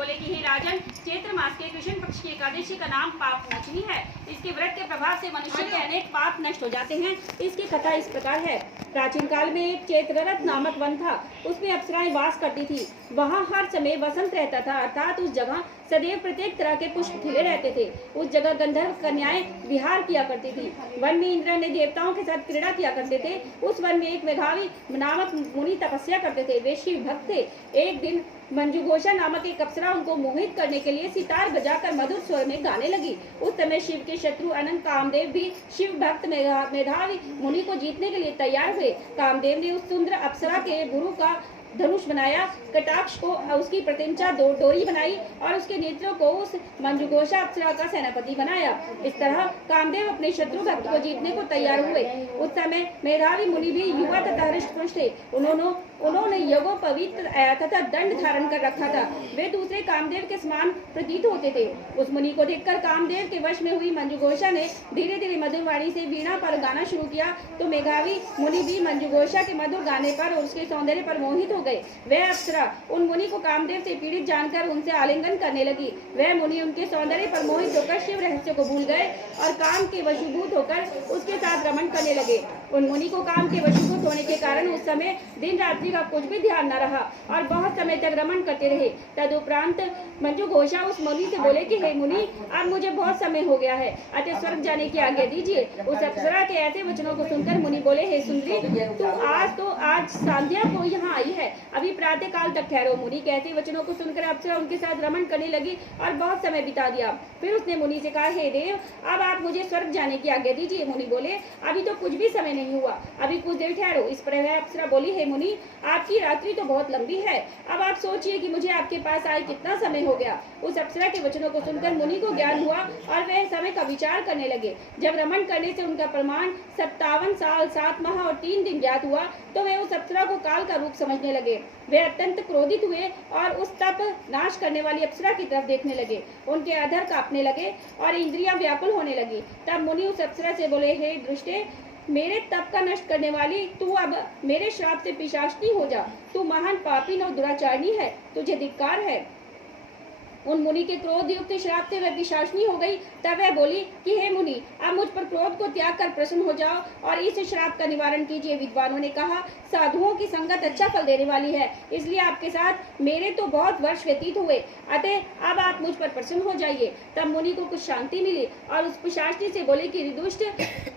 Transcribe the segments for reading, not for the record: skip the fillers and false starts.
बोले कि हे राजन, चैत्र मास के कृष्ण पक्ष की एकादशी का नाम पाप मोचनी है। इसके व्रत के प्रभाव से मनुष्य के अनेक पाप नष्ट हो जाते हैं। इसकी कथा इस प्रकार है। प्राचीन काल में एक चैत्ररथ नामक वन था। उसमें अप्सराएं वास करती थी। वहाँ हर समय वसंत रहता था, अर्थात उस जगह सदैव प्रत्येक तरह के पुष्प खिले रहते थे। उस जगह गंधर्व कन्याएं विहार किया करती थी। वन में इंद्र ने देवताओं के साथ क्रीड़ा किया करते थे। उस वन में एक मेघावी नामक मुनि तपस्या करते थे। वे शिव भक्त थे। एक दिन मंजुघोषा नामक एक अप्सरा उनको मोहित करने के लिए सितार बजाकर मधुर स्वर में गाने लगी। उस समय शिव के शत्रु अनंत कामदेव भी शिव भक्त मेधावी मुनि को जीतने के लिए तैयार हुए। कामदेव ने उस सुंदर अप्सरा के गुरु का धनुष बनाया, कटाक्ष को उसकी प्रतिंचा डोरी बनाई और उसके नेत्रों को उस मंजुघोषा अप्सरा का सेनापति बनाया। इस तरह कामदेव अपने शत्रु भक्त को जीतने को तैयार हुए। उस समय मेधावी मुनि भी युवा तथा हृष्ट थे। उन्होंने यज्ञोपवीत तथा दंड धारण कर रखा था। वे दूसरे कामदेव के समान प्रतीत होते थे। उस मुनि को देखकर कामदेव के वश में हुई मंजुघोषा ने धीरे धीरे मधुर वाणी से वीणा पर गाना शुरू किया तो मेघावी मुनि भी मंजुघोषा के मधुर गाने पर और उसके सौंदर्य पर मोहित हो गए। वह अप्सरा उन मुनि को कामदेव से पीड़ित जानकर उनसे आलिंगन करने लगी। वह मुनि उनके सौंदर्य पर मोहित होकर शिव रहस्य को भूल गए और काम के वशीभूत होकर उसके साथ रमण करने लगे। उन मुनि को काम के वशीभूत होने के कारण उस समय दिन रात्रि का कुछ भी ध्यान न रहा और बहुत समय तक रमण करते रहे। तदुपरांत मंजुघोषा उस मुनि से बोले कि हे मुनि, अब मुझे बहुत समय हो गया है, अतः स्वर्ग जाने की आज्ञा दीजिए। उस अप्सरा के ऐसे वचनों को सुनकर मुनि बोले, हे सुंदरी, तू आज संध्या को यहाँ आई है, अभी प्रातः काल तक ठहरो। मुनि के ऐसे वचनों को सुनकर अप्सरा उनके साथ रमण करने लगी और बहुत समय बिता दिया। फिर उसने मुनि से कहा, हे देव, अब आप मुझे स्वर्ग जाने की आज्ञा दीजिए। मुनि बोले, अभी तो कुछ भी समय नहीं हुआ, अभी कुछ देर ठहरो। इस पर वह अप्सरा बोली, हे मुनि, आपकी रात्रि तो बहुत लंबी है, अब आप सोचिए कि मुझे आपके पास आए कितना समय हो गया। उस अप्सरा के वचनों को सुनकर मुनि को ज्ञान हुआ और वह समय का विचार करने लगे। जब रमण करने से उनका प्रमाण 57 साल 7 माह और 3 दिन ज्ञात हुआ तो वे उस अप्सरा को काल का रूप समझने लगे। वे अत्यंत क्रोधित हुए और उस तप नाश करने वाली अप्सरा की तरफ देखने लगे। उनके अधर कांपने लगे और इंद्रियां व्याकुल होने लगी। तब मुनि उस अप्सरा से बोले, हे दृष्टे, मेरे तप का नष्ट करने वाली, तू अब मेरे श्राप से पिशाचनी हो जा। तू महान पापी और दुराचारणी है, तुझे धिक्कार है। उन मुनि के क्रोध युक्त श्राप से वह पिशाचनी हो गई। तब वह बोली कि हे मुनि, आप मुझ पर क्रोध को त्याग कर प्रसन्न हो जाओ और इस श्राप का निवारण कीजिए। विद्वानों ने कहा, साधुओं की संगत अच्छा फल देने वाली है, इसलिए आपके साथ मेरे तो बहुत वर्ष व्यतीत हुए, अतः अब आप मुझ पर प्रसन्न हो जाइए। तब मुनि को कुछ शांति मिली और उस पिशाचनी से बोले कि दुष्ट,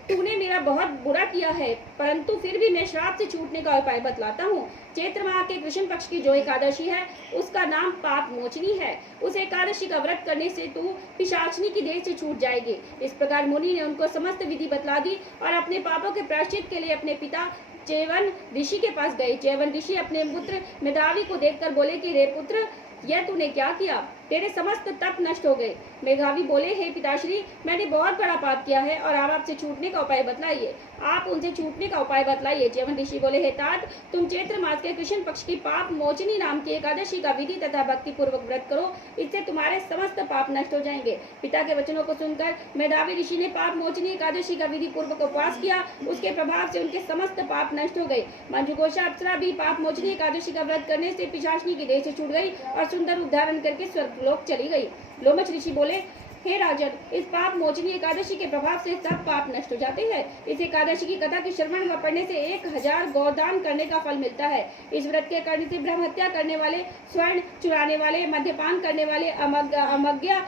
तूने मेरा बहुत बुरा किया है, परंतु फिर भी मैं श्राप से छूटने का उपाय बतलाता हूँ। चैत्र माह के कृष्ण पक्ष की जो एकादशी है उसका नाम पाप मोचनी है। उस एकादशी का व्रत करने से तू पिशाचनी की देह से छूट जाएगी। इस प्रकार मुनि ने उनको समस्त विधि बतला दी और अपने पापों के प्रायश्चित के लिए अपने पिता चैवन ऋषि के पास गए। चैवन ऋषि अपने पुत्र मेधावी को देखकर बोले कि रे पुत्र, यह तूने क्या किया, तेरे समस्त तप नष्ट हो गए। मेघावी बोले, हे पिताश्री, मैंने बहुत बड़ा पाप किया है और आप आपसे छूटने का उपाय बतलाइए। आप उनसे छूटने का उपाय बतलाइए। चैवन ऋषि बोले, हे तात, तुम चैत्र मास के कृष्ण पक्ष की पाप मोचनी नाम की एकादशी का विधि तथा भक्ति पूर्वक व्रत करो, इससे तुम्हारे समस्त पाप नष्ट हो जाएंगे। पिता के वचनों को सुनकर मेधावी ऋषि ने पाप मोचनी एकादशी का विधि पूर्वक उपवास किया। उसके प्रभाव से उनके समस्त पाप नष्ट हो गए। मंजुघोषा अप्सरा भी पाप मोचनी एकादशी का व्रत करने से पिशाचनी की देह से छूट गई और सुंदर उद्धारण करके स्वर्गलोक चली गई। लोमच ऋषि बोले, हे राजन, इस पाप मोचनी एकादशी के प्रभाव से सब पाप नष्ट हो जाते हैं। इस एकादशी की कथा के श्रवण व पढ़ने से 1000 गौदान करने का फल मिलता है। इस व्रत के करने से ब्रह्म हत्या करने वाले, स्वर्ण चुराने वाले, मद्यपान करने वाले, अमज्ञा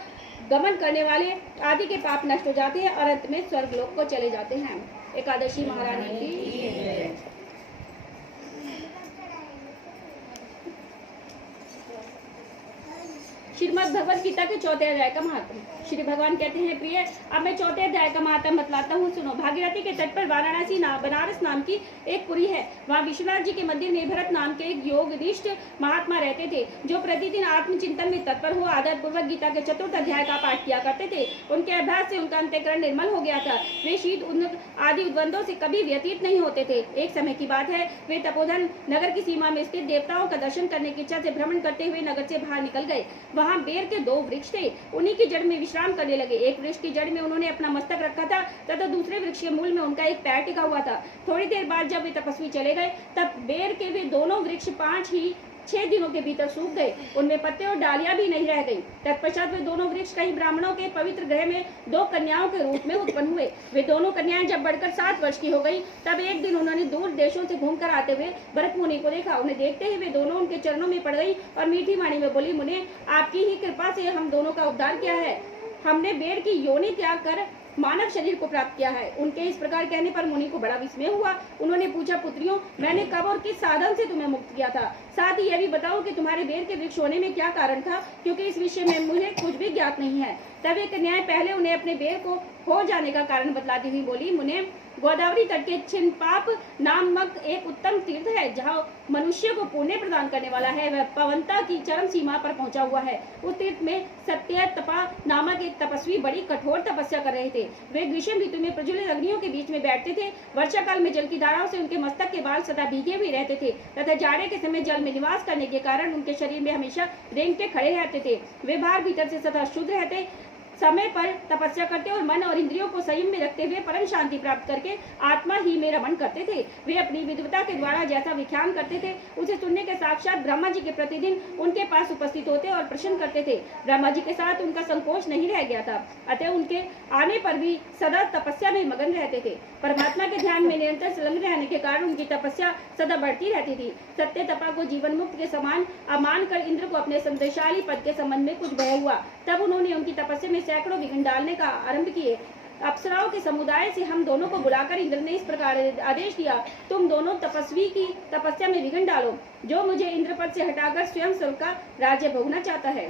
गमन करने वाले आदि के पाप नष्ट हो जाते हैं और अंत में स्वर्गलोक को चले जाते हैं। एकादशी महारानी की श्रीमद् भगवद गीता के 4थे अध्याय का महात्म। श्री भगवान कहते हैं, प्रिय, अब मैं 4थे अध्याय का महात्म बतलाता हूँ, सुनो। भागीरथी के तट पर वाराणसी बनारस नाम की एक पुरी है। वहाँ विश्वनाथ जी के मंदिर में भरत नाम के एक योगनिष्ठ महात्मा रहते थे, जो प्रतिदिन आत्मचिंतन में तत्पर हो आदर पूर्वक गीता के 4th अध्याय का पाठ किया करते थे। उनके अभ्यास से उनका अंतःकरण निर्मल हो गया था। वे शीत उन्नत आदि उद्वंदों से कभी व्यतीत नहीं होते थे। एक समय की बात है, वे तपोधन नगर की सीमा में स्थित देवताओं का दर्शन करने की इच्छा से भ्रमण करते हुए नगर से बाहर निकल गए। वहाँ बेर के 2 वृक्ष थे, उन्हीं की जड़ में विश्राम करने लगे। एक वृक्ष की जड़ में उन्होंने अपना मस्तक रखा था तथा दूसरे वृक्ष के मूल में उनका एक पैर टिका हुआ था। थोड़ी देर बाद जब वे तपस्वी चले गए, तब बेर के वे दोनों वृक्ष 5 ही 6 दिनों के भीतर सूख गए, उनमें पत्ते और डालियां भी नहीं रह गई। तत्पश्चात वे दोनों वृक्ष कई ब्राह्मणों के पवित्र गृह में 2 कन्याओं के रूप में उत्पन्न हुए। वे दोनों कन्याएं जब बढ़कर 7 वर्ष की हो गई, तब एक दिन उन्होंने दूर देशों से घूमकर आते हुए भरत मुनि को देखा। उन्हें देखते ही वे दोनों उनके चरणों में पड़ गई और मीठी वाणी में बोली, मुने, आपकी ही कृपा से हम दोनों का उद्धार किया है। हमने बेड़ की योनि त्याग कर मानव शरीर को प्राप्त किया है। उनके इस प्रकार कहने पर मुनि को बड़ा विस्मय हुआ। उन्होंने पूछा, पुत्रियों, मैंने कब और किस साधन से तुम्हें मुक्त किया था? साथ ही यह भी बताओ कि तुम्हारे बेर के वृक्ष होने में क्या कारण था, क्योंकि इस विषय में मुझे कुछ भी ज्ञात नहीं है। तब एक कन्याएं पहले उन्हें अपने बेर को हो जाने का कारण बतलाती हुई बोली, मुने, गोदावरी तट के छिन्नपाप नामक एक उत्तम तीर्थ है, जहाँ मनुष्य को पुण्य प्रदान करने वाला है। वह पवनता की चरम सीमा पर पहुंचा हुआ है। उस तीर्थ में सत्यतपा नामक एक तपस्वी बड़ी कठोर तपस्या कर रहे थे। वे ग्रीष्म ऋतु में प्रज्वलित अग्नियों के बीच में बैठते थे। वर्षा काल में जल की धाराओं से उनके मस्तक के बाल सदा भीगे हुए रहते थे तथा जाड़े के समय जल में निवास करने के कारण उनके शरीर में हमेशा रेंगटे खड़े रहते थे। वे बाहर भीतर से सदा शुद्ध रहते, समय पर तपस्या करते और मन और इंद्रियों को संयम में रखते हुए परम शांति प्राप्त करके आत्मा ही में रमण करते थे। वे अपनी विद्वता के द्वारा जैसा विख्यान करते थे, उसे सुनने के साक्षात ब्रह्मा जी के प्रतिदिन उनके पास उपस्थित होते और प्रश्न करते थे। ब्रह्मा जी के साथ उनका संकोच नहीं रह गया था, अतः उनके आने पर भी सदा तपस्या में मगन रहते थे। परमात्मा के ध्यान में निरंतर संलग्न रहने के कारण उनकी तपस्या सदा बढ़ती रहती थी। सत्य तपा को जीवन मुक्त के समान अमान कर इंद्र को अपने संदेशाली पद के संबंध में कुछ भय हुआ। तब उन्होंने उनकी तपस्या में सैकड़ों विघ्न डालने का आरंभ किए। अप्सराओं के समुदाय से हम दोनों को बुलाकर इंद्र ने इस प्रकार आदेश दिया, तुम दोनों तपस्वी की तपस्या में विघ्न डालो, जो मुझे इंद्र पद से हटाकर स्वयं स्वर्ग का राज्य भोगना चाहता है।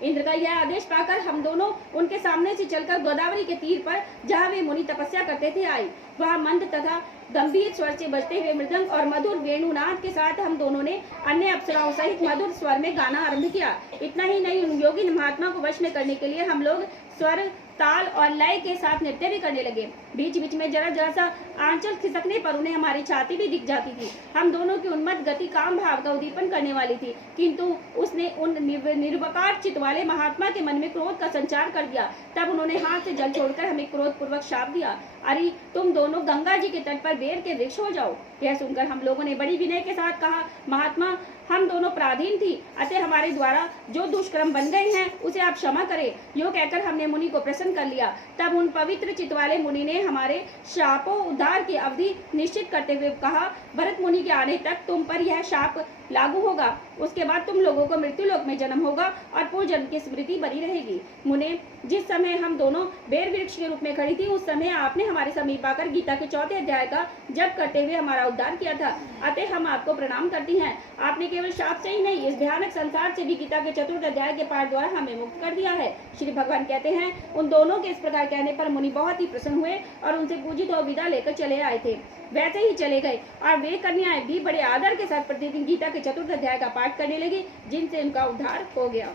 इंद्र का यह आदेश पाकर हम दोनों उनके सामने से चलकर गोदावरी के तीर पर, जहाँ वे मुनि तपस्या करते थे, आए। वहाँ मंद तथा गंभीर स्वर से बजते हुए मृदंग और मधुर वेणुनाद के साथ हम दोनों ने अन्य अप्सराओं सहित मधुर स्वर में गाना आरंभ किया। इतना ही नहीं, उन योगी महात्मा को वश में करने के लिए हम लोग स्वर, ताल और लय के साथ नृत्य भी करने लगे। बीच बीच में जरा जरा सा आंचल खिसकने पर उन्हें हमारी छाती भी दिख जाती थी। हम दोनों की उन्मत्त गति काम भाव का उद्दीपन करने वाली थी, किंतु उसने उन निर्विकार चित्त वाले महात्मा के मन में क्रोध का संचार कर दिया। तब उन्होंने हाथ से जल छोड़कर हमें क्रोध पूर्वक शाप दिया, अरे तुम दोनों गंगा जी के तट पर बेर के वृक्ष हो जाओ। यह सुनकर हम लोगों ने बड़ी विनय के साथ कहा, महात्मा, हम दोनों पराधीन थी, अतः हमारे द्वारा जो दुष्कर्म बन गए हैं उसे आप क्षमा करें। यो कहकर हमने मुनि को प्रसन्न कर लिया। तब उन पवित्र चित्त वाले मुनि ने हमारे शापों उद्धार की अवधि निश्चित करते हुए कहा, भरत मुनि के आने तक तुम पर यह शाप लागू होगा। उसके बाद तुम लोगों को मृत्यु लोक में जन्म होगा और पूर्व जन्म की स्मृति बनी रहेगी। मुने, जिस समय हम दोनों बेर वृक्ष के रूप में खड़ी थी, उस समय आपने हमारे समीप आकर गीता के 4थे अध्याय का जप करते हुए हमारा उद्धार किया था, अतः हम आपको प्रणाम करती हैं। आपने केवल शाप से ही नहीं, इस भयानक संसार से भी गीता के 4th अध्याय के पाठ द्वारा हमें मुक्त कर दिया है। श्री भगवान कहते हैं, उन दोनों के इस प्रकार कहने पर मुनि बहुत ही प्रसन्न हुए और उनसे पूजित और विदा लेकर चले आए थे। वैसे ही चले गए और वे कन्याएं भी बड़े आदर के साथ प्रतिदिन गीता के 4th अध्याय का पाठ करने लगी, जिनसे उनका उद्धार हो गया।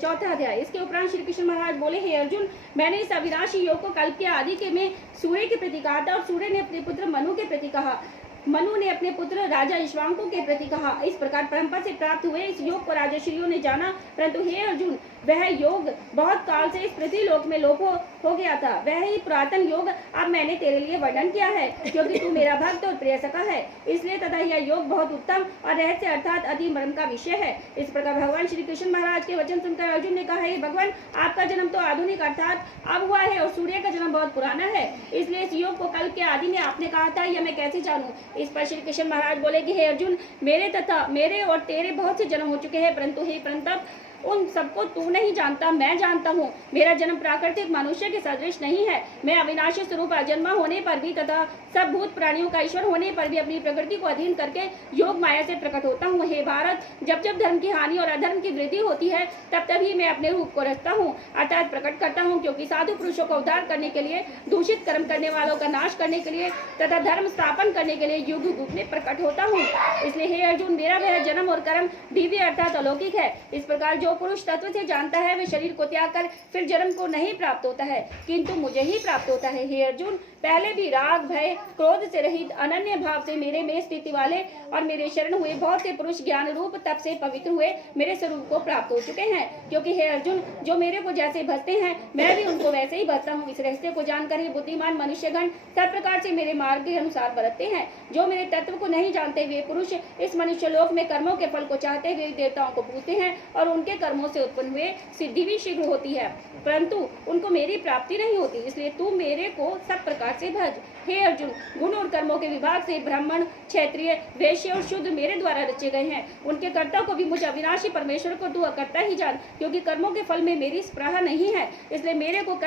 4था अध्याय। इसके उपरांत श्री कृष्ण महाराज बोले, हे अर्जुन, मैंने इस अविनाशी योग को कल्प के आदि के में सूर्य के प्रति कहा था और सूर्य ने अपने पुत्र मनु के प्रति कहा, मनु ने अपने पुत्र राजा ईश्वांकु के प्रति कहा। इस प्रकार परंपरा से प्राप्त हुए इस योग को राजर्षियों ने जाना, परंतु हे अर्जुन, वह योग बहुत काल से इस पृथ्वी लोक में लोप हो गया था। वह ही पुरातन योग अब मैंने तेरे लिए वर्णन किया है, क्योंकि तू मेरा भक्त और प्रिय सखा है, इसलिए तथा यह योग बहुत उत्तम और रहस्य अर्थात अति मर्म का विषय है। इस प्रकार भगवान श्री कृष्ण महाराज के वचन सुनकर अर्जुन ने कहा, हे भगवान, आपका जन्म तो आधुनिक अर्थात अब हुआ है और सूर्य का जन्म बहुत पुराना है, इसलिए इस योग को कल्प के आदि में आपने कहा था, यह मैं कैसे जानूं। इस पर श्री कृष्ण महाराज बोले कि हे अर्जुन, मेरे और तेरे बहुत से जन्म हो चुके हैं, परंतु हे परंतप, उन सबको तू नहीं जानता, मैं जानता हूँ। मेरा जन्म प्राकृतिक मनुष्य के सदृश नहीं है। मैं अविनाशी स्वरूप अजन्मा होने पर भी तथा सब भूत प्राणियों का ईश्वर होने पर भी अपनी प्रकृति को अधीन करके योग माया से प्रकट होता हूँ। हे भारत, जब जब धर्म की हानि और अधर्म की वृद्धि होती है, तब तभी मैं अपने रूप को रचता हूँ, अर्थात प्रकट करता हूँ, क्योंकि साधु पुरुषों का उद्धार करने के लिए, दूषित कर्म करने वालों का नाश करने के लिए तथा धर्म स्थापन करने के लिए युग युग में प्रकट होता हूँ। इसलिए हे अर्जुन, मेरा वह जन्म और कर्म दिव्य अर्थात अलौकिक है। इस प्रकार जो पुरुष तत्व से जानता है, वे शरीर को त्याग कर फिर जन्म को नहीं प्राप्त होता है, किंतु मुझे ही प्राप्त होता है। हे अर्जुन, पहले भी राग भय क्रोध से रहित अनन्य भाव से मेरे में स्थिति वाले और मेरे शरण हुए बहुत से पुरुष ज्ञान रूप तप से पवित्र हुए मेरे स्वरूप को प्राप्त हो चुके हैं। क्योंकि हे अर्जुन, जो मेरे को जैसे भजते हैं मैं भी उनको वैसे ही भजता हूँ। इस रहस्य को जानकर ही बुद्धिमान मनुष्यगण सब प्रकार से मेरे मार्ग के अनुसार बरतते हैं। जो मेरे तत्व को नहीं जानते वे पुरुष इस मनुष्य लोक में कर्मों के फल को चाहते हुए देवताओं को पूजते हैं और उनके कर्मों से उत्पन्न हुए सिद्धि भी शीघ्र होती है, परंतु उनको मेरी प्राप्ति नहीं होती। इसलिए तू मेरे को सब प्रकार से भज। हे अर्जुन, गुण और कर्मों के विभाग से ब्राह्मण, क्षत्रिय, वैश्य और शूद्र मेरे द्वारा रचे गए हैं। उनके कर्ता को भी मुझ अविनाशी परमेश्वर को तू अकर्ता ही जान। क्योंकि कर्मों के फल में मेरी स्पृहा नहीं है, इसलिए मेरे को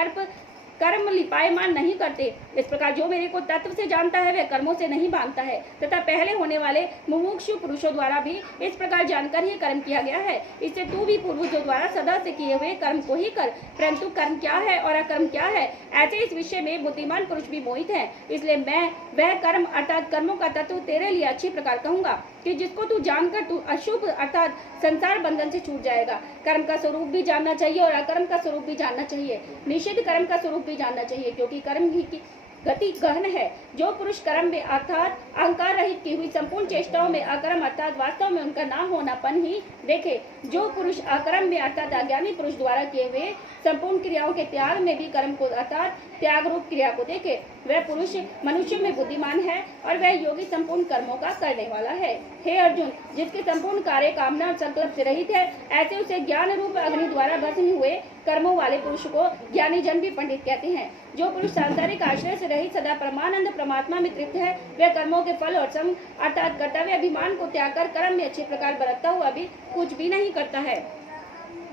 कर्म लिपायमान नहीं करते। इस प्रकार जो मेरे को तत्व से जानता है वह कर्मों से नहीं बांधता है, तथा पहले होने वाले मुमुक्षु पुरुषों द्वारा भी इस प्रकार जानकर ही कर्म किया गया है। इससे तू भी पूर्वजों द्वारा सदा से किए हुए कर्म को ही कर। परंतु कर्म क्या है और अकर्म क्या है, ऐसे इस विषय में बुद्धिमान पुरुष भी मोहित है। इसलिए मैं वह कर्म अर्थात कर्मों का तत्व तेरे लिए अच्छी प्रकार कहूंगा कि जिसको तू जानकर तू अशुभ अर्थात संसार बंधन से छूट जाएगा। कर्म का स्वरूप भी जानना चाहिए और अकर्म का स्वरूप भी जानना चाहिए। निषिद्ध कर्म का स्वरूप भी जानना चाहिए, क्योंकि कर्म ही की गति गहन है। जो पुरुष कर्म में अर्थात अहंकार रहित की हुई संपूर्ण चेष्टाओं में अकर्म अर्थात वास्तव में उनका ना होनापन ही देखे, जो पुरुष अकर्म में अर्थात अज्ञानी पुरुष द्वारा किए हुए संपूर्ण क्रियाओं के त्याग में भी कर्म को अर्थात त्याग रूप क्रिया को देखे, वह पुरुष मनुष्य में बुद्धिमान है और वह योगी संपूर्ण कर्मों का करने वाला है। हे अर्जुन, जिसके संपूर्ण कार्य कामना और संकल्प से रहित है, ऐसे उसे ज्ञान रूप अग्नि द्वारा भस्म हुए कर्मों वाले पुरुष को ज्ञानी जन भी पंडित कहते हैं। जो पुरुष सांसारिक आश्रय से रहित सदा परमानंद परमात्मा में तृप्त है, वह कर्मों के फल और संग अर्थात कर्तव्य अभिमान को त्याग कर कर्म में अच्छे प्रकार बरतता हुआ भी कुछ भी नहीं करता है।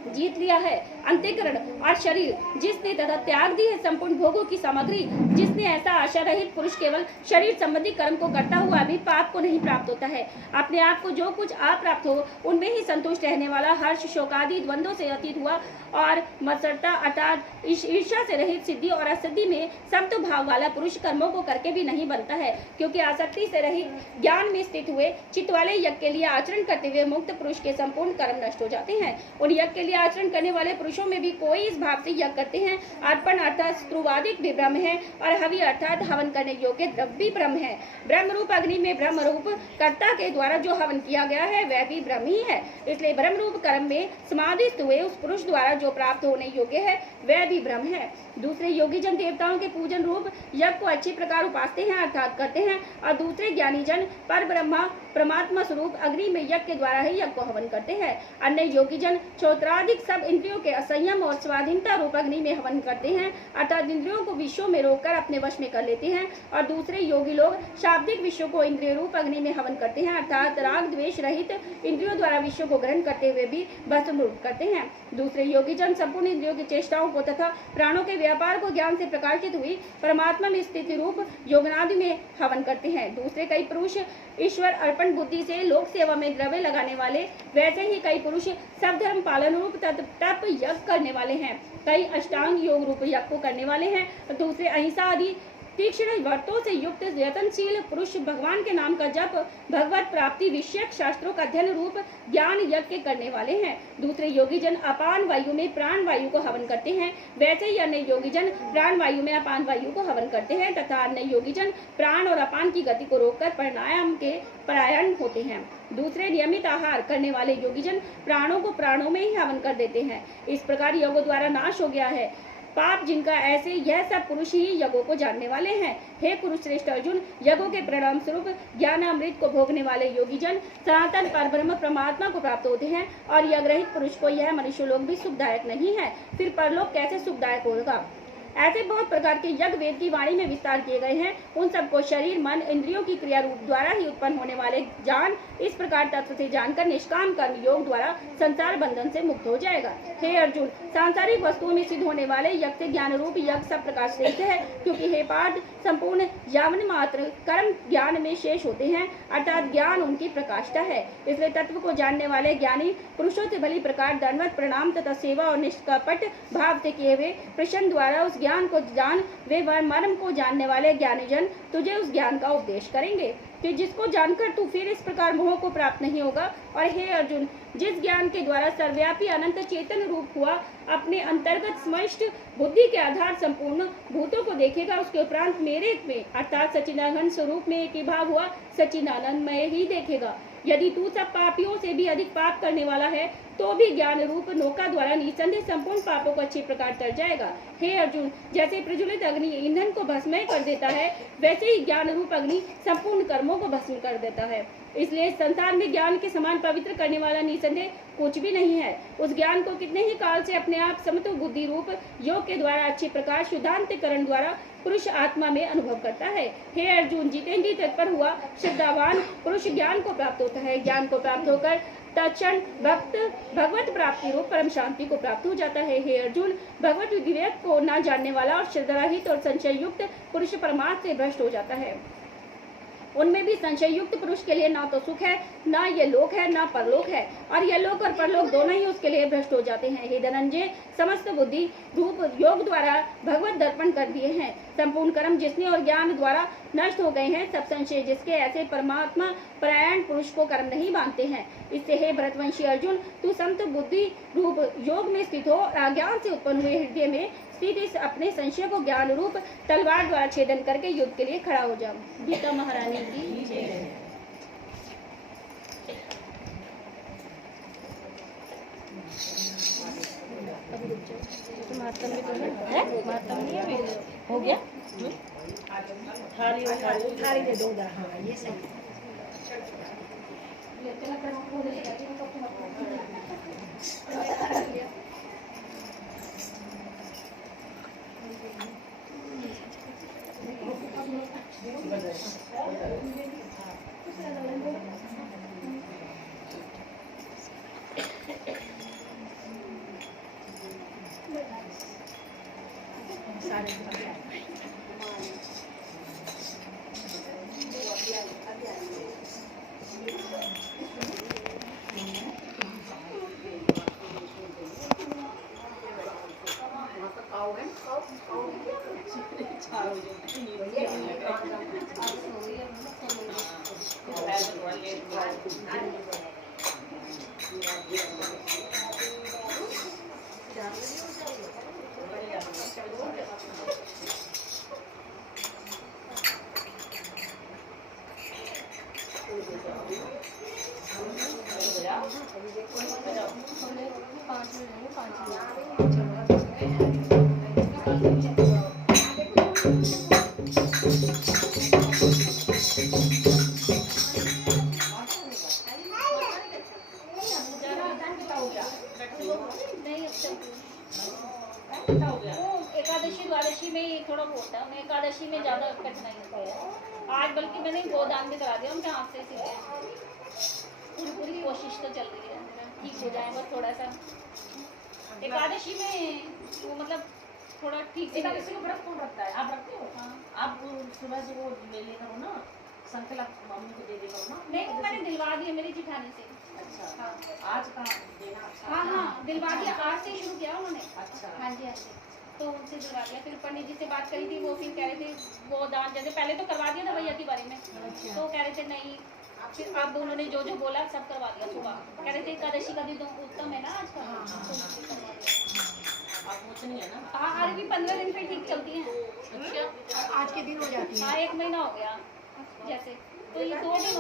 जीत लिया है अंतःकरण और शरीर जिसने तथा त्याग दी है संपूर्ण भोगों की सामग्री, जिसने ऐसा आशा रहित पुरुष केवल शरीर संबंधी कर्म को करता हुआ भी पाप को नहीं प्राप्त होता है। अपने आप को जो कुछ अप्राप्त हो उनमें ही संतुष्ट रहने वाला, हर्ष शोकादि द्वंद्वों से अतीत हुआ और मत्सरता अर्थात ईर्ष्या से रहित सिद्धि और असिद्धि में समत्व भाव वाला पुरुष कर्मों को करके भी नहीं बनता है। क्योंकि आसक्ति से रहित ज्ञान में स्थित हुए चित्त वाले यज्ञ के लिए आचरण करते हुए मुक्त पुरुष के संपूर्ण कर्म नष्ट हो जाते हैं। उन यज्ञ के लिए आचरण करने वाले पुरुषों में भी कोई इस भाव से यज्ञ करते हैं। अर्पण अर्थात स्त्रुवादिक भी ब्रह्म है और हवि अर्थात हवन करने योग्य द्रव्य भी ब्रह्म है। ब्रह्म रूप अग्नि में ब्रह्म रूप कर्ता के द्वारा जो हवन किया गया है वह भी ब्रह्म ही है। इसलिए ब्रह्म रूप कर्म में समाधिस्थ हुए उस पुरुष द्वारा जो प्राप्त होने योग्य है वह भी ब्रह्म है। दूसरे योगी जन देवताओं के पूजन रूप यज्ञ को अच्छी प्रकार उपासते हैं अर्थात करते हैं, और दूसरे ज्ञानी जन पर ब्रह्मा परमात्मा स्वरूप अग्नि में यज्ञ के द्वारा ही यज्ञ को हवन करते हैं। अन्य योगी जन श्रोत्रादिक सब इंद्रियों के असंयम और स्वाधीनता रूप अग्नि में हवन करते हैं अर्थात इंद्रियों को विषयों में रोककर अपने वश में कर लेते हैं, और दूसरे योगी लोग शाब्दिक विषयों को इंद्रिय रूप अग्नि में हवन करते हैं अर्थात राग द्वेष रहित इंद्रियों द्वारा विषयों को ग्रहण करते हुए भी भस्म रूप करते हैं। दूसरे योगी जन संपूर्ण इंद्रियों की चेष्टाओं को तथा प्राणों के व्यापार को ज्ञान से प्रकाशित हुई परमात्मा में स्थिति रूप योगनादि में हवन करते हैं। दूसरे कई पुरुष ईश्वर अर्पण बुद्धि से लोक सेवा में द्रव्य लगाने वाले, वैसे ही कई पुरुष सब धर्म पालन रूप तप यज्ञ करने वाले हैं। कई अष्टांग योग रूप यज्ञ को करने वाले हैं, दूसरे अहिंसा आदि तीक्ष्ण व्रतों से युक्त यत्नशील पुरुष भगवान के नाम का जप भगवत प्राप्ति विषयक शास्त्रों का अध्ययन रूप ज्ञान यज्ञ करने वाले हैं। दूसरे योगी जन अपान वायु में प्राण वायु को हवन करते हैं, वैसे ही अन्य योगी जन प्राण वायु में अपान वायु को हवन करते हैं तथा अन्य योगी जन प्राण और अपान की गति को रोककर प्राणायाम के परायण होते हैं। दूसरे नियमित आहार करने वाले योगी जन प्राणों को प्राणों में ही हवन कर देते हैं। इस प्रकार योग द्वारा नाश हो गया है पाप जिनका, ऐसे यह सब पुरुष ही यज्ञों को जानने वाले हैं। हे पुरुष श्रेष्ठ अर्जुन, यज्ञों के परिणाम स्वरूप ज्ञान अमृत को भोगने वाले योगी जन सनातन परब्रह्म परमात्मा को प्राप्त होते हैं, और यज्ञ रहित पुरुष को यह मनुष्य लोक भी सुखदायक नहीं है, फिर परलोक कैसे सुखदायक होगा। ऐसे बहुत प्रकार के यज्ञ वेद की वाणी में विस्तार किए गए हैं। उन सबको शरीर मन इंद्रियों की क्रिया रूप द्वारा ही उत्पन्न होने वाले जान, इस प्रकार तत्व से जानकर निष्काम कर्म योग द्वारा संसार बंधन से मुक्त हो जाएगा। हे अर्जुन, सांसारिक वस्तुओं में सिद्ध होने वाले यज्ञ से ज्ञान रूप यज्ञ सब प्रकार श्रेष्ठ है, क्योंकि हे पार्थ संपूर्ण यावन मात्र कर्म ज्ञान में शेष होते हैं अर्थात ज्ञान उनकी प्रकाष्ठा है। इसलिए तत्व को जानने वाले ज्ञानी पुरुषों से भली प्रकार दंडवत प्रणाम तथा सेवा और निष्कपट भाव से किए हुए प्रश्न द्वारा उस ज्ञान को जान वे मर्म को जानने वाले ज्ञानी जन तुझे उस ज्ञान का उपदेश करेंगे। कि जिसको जानकर तू फिर इस प्रकार मोह को प्राप्त नहीं होगा। और हे अर्जुन, जिस ज्ञान के द्वारा सर्वव्यापी अनंत चेतन रूप हुआ अपने अंतर्गत समष्ट बुद्धि के आधार संपूर्ण भूतों को देखेगा, उसके उपरांत मेरे में अर्थात सच्चिदानंद स्वरूप में एक भाव हुआ सच्चिदानंदमय ही देखेगा। यदि तू सब पापियों से भी अधिक पाप करने वाला है तो भी ज्ञान रूप नौका द्वारा निसंदेह संपूर्ण पापों को अच्छी प्रकार तर जाएगा। हे अर्जुन, जैसे प्रज्वलित अग्नि ईंधन को भस्मय कर देता है, वैसे ही ज्ञान रूप अग्नि संपूर्ण कर्मों को भस्म कर देता है। इसलिए संसार में ज्ञान के समान पवित्र करने वाला निसंदेह कुछ भी नहीं है। उस ज्ञान को कितने ही काल से अपने आप समत्व बुद्धि रूप योग के द्वारा अच्छी प्रकार शुद्धांतकरण द्वारा पुरुष आत्मा में अनुभव करता है। हे अर्जुन, जितेंद्रिय तत्पर हुआ श्रद्धावान पुरुष ज्ञान को प्राप्त होता है। ज्ञान को प्राप्त होकर तत्क्षण भक्त भगवत प्राप्ति रूप परम शांति को प्राप्त हो जाता है। हे अर्जुन, भगवत विवेक को न जानने वाला और श्रद्धारहित और संशय युक्त पुरुष परमार्थ से भ्रष्ट हो जाता है। उनमें भी संशय युक्त पुरुष के लिए ना तो सुख है, ना ये लोक है, ना परलोक है, और ये लोक और परलोक दोनों ही उसके लिए भ्रष्ट हो जाते हैं। हे धनंजय, समस्त बुद्धि रूप योग द्वारा भगवत दर्पण कर दिए हैं। संपूर्ण कर्म जिसने और ज्ञान द्वारा नष्ट हो गए हैं, सब संशय जिसके ऐसे परमात्मा परायण पुरुष को कर्म नहीं मानते हैं। इससे हे भरतवंशी अर्जुन, तू समस्त बुद्धि रूप योग में स्थित हो और अज्ञान से उत्पन्न हुए हृदय में स्थित इस अपने संशय को ज्ञान रूप तलवार द्वारा छेदन करके युद्ध के लिए खड़ा हो जाओ। गीता महारानी की जय। हो गया थाली दे दो उधर। हाँ ये सही। एकादशी द्वादशी में ये थोड़ा होता है, एकादशी में ज्यादा कठिनाई होता है। आज बल्कि मैंने गोदान भी करा दिया उनके हाथ से सीधे। पूरी कोशिश तो चल रही है ठीक हो जाए, बस थोड़ा सा एकादशी में वो मतलब थोड़ा ठीक से। एकादशी को व्रत कौन रखता है? आप रखते हो? हाँ। आप सुबह से वो ले लेकर हो ना, संकल्प मम्मी को दे देगा ना। नहीं, वो मैंने दिलवा दिया मेरी जिठानी से। अच्छा। हाँ। आज का देना अच्छा। हाँ हाँ दिलवा दिया, आज से शुरू किया उन्होंने। अच्छा। हाँ जी हाँ जी, तो उनसे दिलवा दिया। फिर पंडित जी से बात करी थी, वो फिर कह रहे थे वो दान जैसे पहले तो करवा दिया था भैया के बारे में, तो कह रहे थे नहीं, फिर अब उन्होंने जो जो बोला सब करवा दिया। सुबह कह रहे थे एकादशी का दिन उत्तम है ना आज का। आप कुछ नहीं है ना? हाँ अरे भी 15 दिन फिर ठीक चलती हैं। अच्छा। आज के दिन हो जाती है। हाँ 1 महीना हो गया जैसे, तो ये 2 दिन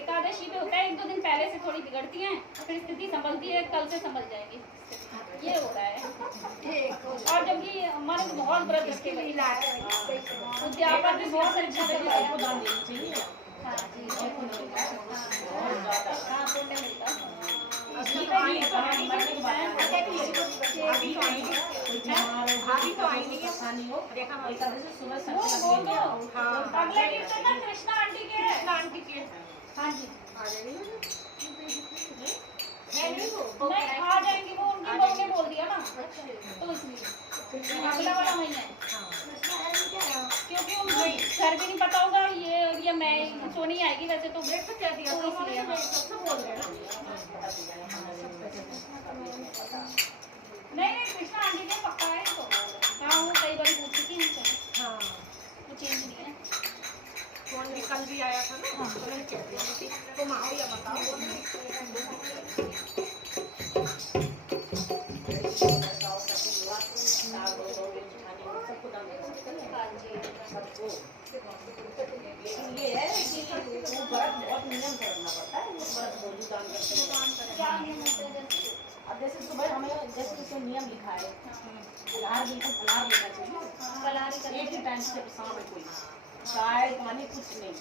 एकादशी पे होता है, 1-2 दिन पहले से थोड़ी बिगड़ती हैं, फिर स्थिति संभलती है, कल से संभल जाएगी। ये हो रहा है। और जब ये हमारे तो बहुत व्रत रखे हुए उद्यापन भी बहुत अच्छा करवाया। हाँ जी हाँ पुण्य मिलता है। अगले कीर्तन ना कृष्णा आंटी के है। हाँ जी नहीं आ जाएंगी, वो उनकी बहू ने बोल दिया ना, तो इसलिए अगला वाला महीना है। क्योंकि उनको घर भी नहीं पता होगा ये मैं सोनी आएगी वैसे तो इसलिए नहीं कृष्णा आंटी ने पक्का है तो। हाँ वो कई बार पूछी थी उनसे। हाँ वो चेंज नहीं है। कल भी आया था ना, तो मैंने कह दिया कि तुम आओ या बताओ। लेकिन ये है कि वो व्रत बहुत नियम से रखना पड़ता है, वो व्रत बोलू दान करते हैं। अब जैसे सुबह हमें जैसे उसमें नियम लिखा है, फलाहार बिल्कुल फलाहार लेना चाहिए, एक ही टाइम से शाम में कोई चाय पानी कुछ नहीं,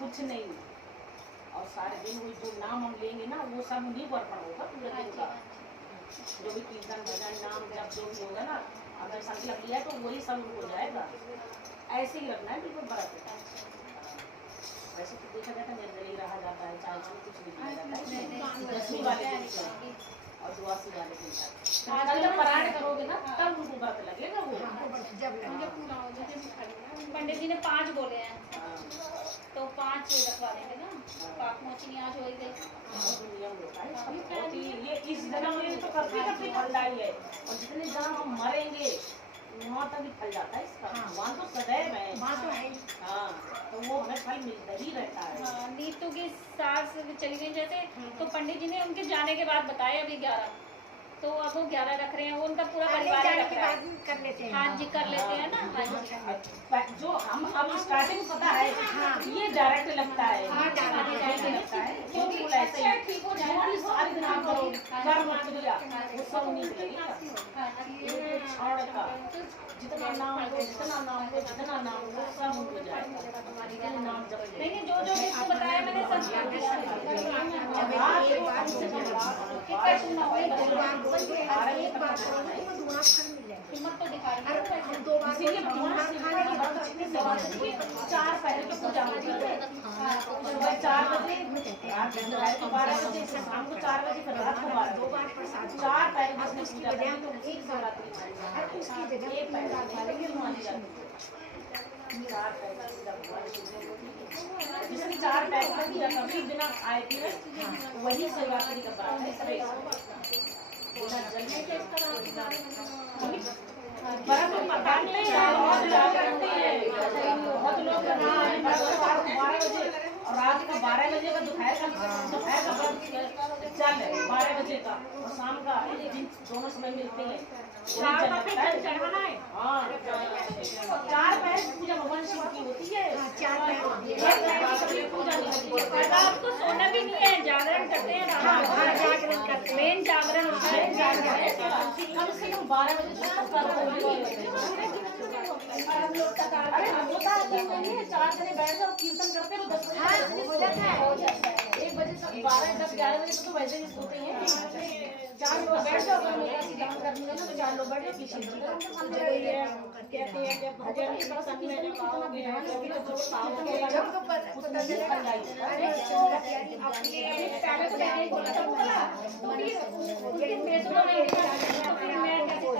कुछ नहीं। और सारे दिन वो जो नाम हम लेंगे ना वो सब उन्हीं को अर्पण होगा पूरे दिन का, जो भी कीर्तन भजन नाम जब जो भी होगा ना, अगर संकल्प लिया तो वही सब उनको जाएगा। ऐसे ही रखना है बिल्कुल बराबर। वैसे तो देखा जाता है निर्जली रहा जाता है, चाय पानी कुछ नहीं किया जाता है, 10वीं वाले दिन और 82 वाले दिन कल जब पराठ करोगे ना तब उनको व्रत लगेगा। वो पंडित जी ने 5 बोले हैं, तो 5 रखवा देंगे ना। पाप मोचनी आज हो गई, नियम होता है ये इस जन्म में तो करते करते फलदायी है, और जितने जन्म हम मरेंगे वहाँ तक भी फल जाता है इसका। वहाँ तो सदैव है, हाँ, तो वो हमें फल मिलता ही रहता है। नीतू की सास चली गई जैसे, तो पंडित जी ने उनके जाने के बाद बताया अभी 11, तो अब वो 11 रख रहे हैं, वो उनका पूरा परिवार रख रहा है। कर लेते हैं, हाँ जी कर लेते हैं ना। हाँ जी, जो हम अब स्टार्टिंग पता है ये डायरेक्ट लगता है, लगता है क्योंकि ऐसे ही ठीक हो जाए सारे दिन आप करो कर्म क्रिया वो सब उम्मीद लगेगा। छोड़ का जितना नाम हो जितना नाम हो जितना नाम हो सब उनको जाएगा, नाम जब नहीं जो जो जिसको बताया मैंने सब हिम्मत तो दिखा रही है। 4 पहले तो पूजा होती है, सुबह 4 बजे, रात 12 बजे, शाम को 4 बजे, फिर रात को 2 बार प्रसाद। 4 पहले जिसने पूजा करी तो उसकी शिवरात्रि उसकी जगह एक पहले मानी जाती है। 4 पहले जिसने 4 पहले पूजा कभी बिना आए थी वही शिवरात्रि का व्रत है। बहुत लोग 12 बजे और रात को 12 बजे का दोपहर का चल 12 बजे का और शाम का दोनों समय मिलते हैं। चढ़ाना है, हाँ 4 पहर पूजा भगवान शिव की होती है। 4 पहर पूजा होती है। आपको सोना भी नहीं है, जागरण करते हैं, जागरण करते हैं, मेन जागरण होता है। कम से कम 12 बजे तक अरे होता है 4 जने बैठ जाओ कीर्तन करते हो 10 बजे हो जाता है। 1 बजे तक 12, 10, 11 बजे तो वैसे ही सोते हैं। 4 लोग बैठ जाओ, अगर मेरा सिद्धांत कर दिया ना तो 4 लोग बैठ जाओ किसी कहते हैं कि भजन के प्रसंग में जो गाओ विधान की तो साथ में लगा उतना ही फल जाएगा। अरे तो पहले तो यही बोला था बोला तो ये पैसे तो नहीं तो फिर मैं कैसे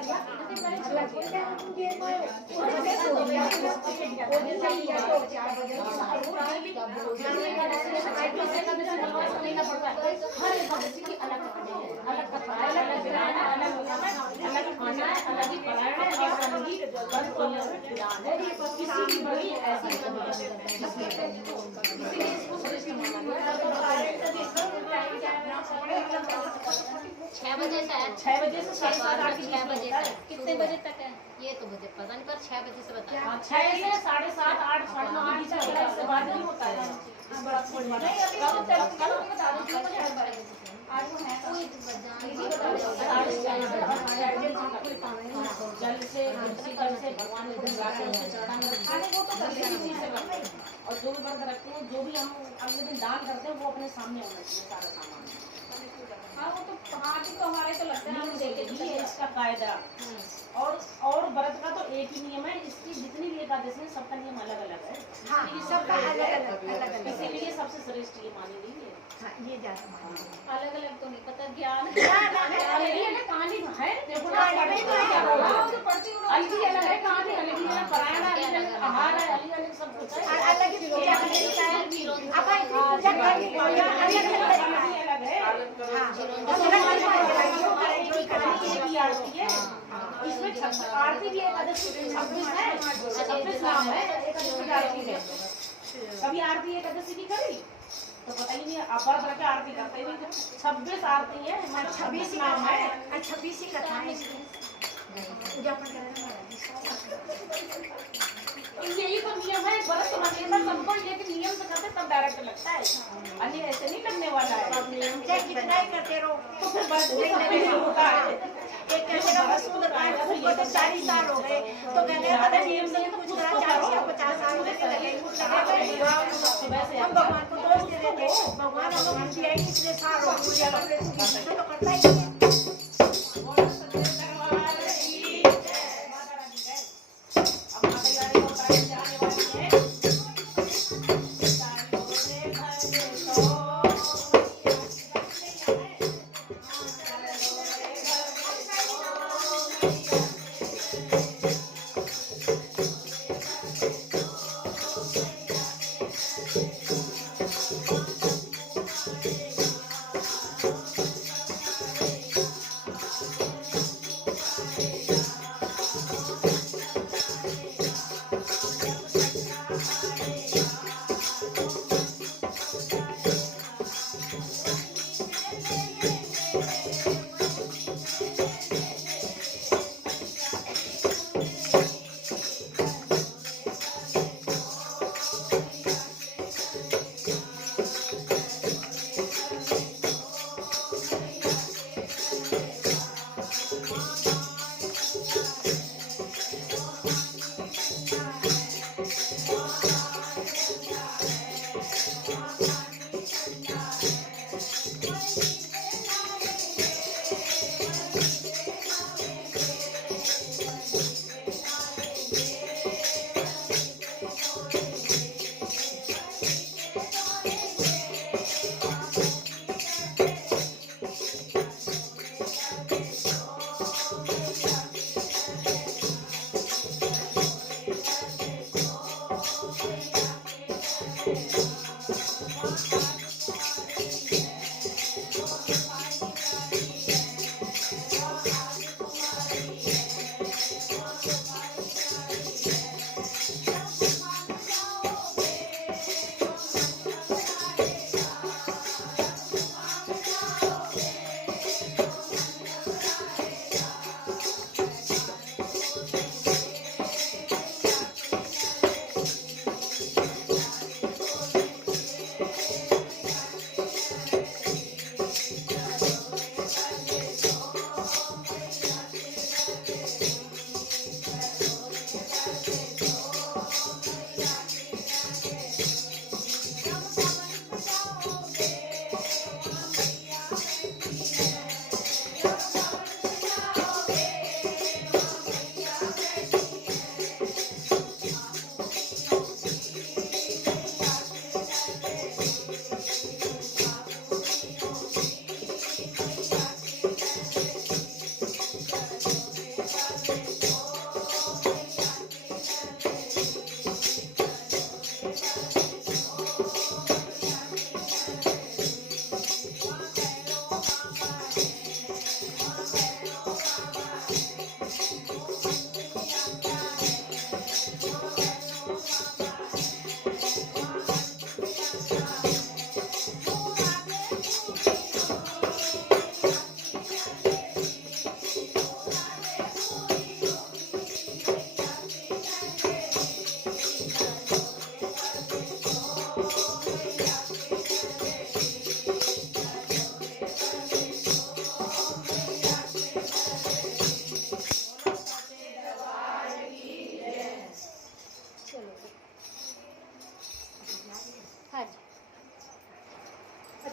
छह बजे से 6 बजे से 7, 8, 6 बजे तक। कितने बजे तक है? ये तो मुझे पता नहीं, पर 6 बजे से बताया। 6 से 7:30, 8, 9:30 बीच में इससे बाद नहीं होता है। बड़ा थोड़ी बात नहीं, अभी तो कल बता दो 3 बजे आज वो है जल से तुलसी जल से भगवान को चढ़ा खाने वो तो करते हैं इसी से करते हैं। और जो भी व्रत रखते हैं जो भी हम अगले दिन दान करते हैं वो अपने सामने होना चाहिए सारा सामान। हाँ वो तो हाँ भी तो हमारे तो लगता है हम देखे ये है इसका कायदा। और व्रत का तो एक ही नियम है, इसकी जितनी भी एकादशी है सबका नियम अलग अलग है। हाँ, सबका अलग-अलग इसीलिए सबसे श्रेष्ठ ये मानी गई है। हाँ, ये ज्यादा अलग अलग तो नहीं पता, ज्ञान कहानी है देखो ना, अलग अलग है कहानी, अलग अलग परायण है, अलग अलग आहार है, अलग अलग सब कुछ है, अलग ही पूजा अब पूजा करनी अलग है। इसमें आरती भी एकादशी 26 है, 26 नाम है एकादशी आरती है। कभी आरती एकादशी की करी तो पता ही नहीं, अब भर के आरती करते भी 26 आरती है, मैं 26 नाम है। 26 ही कथा है इसमें। पूजा पाठ करना यही तो नियम है, व्रत मान्यता सबको लेकिन नियम से करते तब डायरेक्ट लगता है, अन्य ऐसे नहीं लगने वाला है। चाहे कितना ही करते रहो तो फिर बस नहीं होता है। एक कैसे का बस बताया उसको तो 40 साल हो गए तो कहते हैं पता नियम से कुछ करा 40 या 50 साल होने के लगे हम भगवान को दोष दे देते भगवान हमें मन दिया ही इतने साल हो गए तो करता ही नहीं।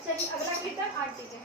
चलिए अगला कीर्तन आरती के।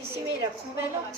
इसी में रखूं मैं ना।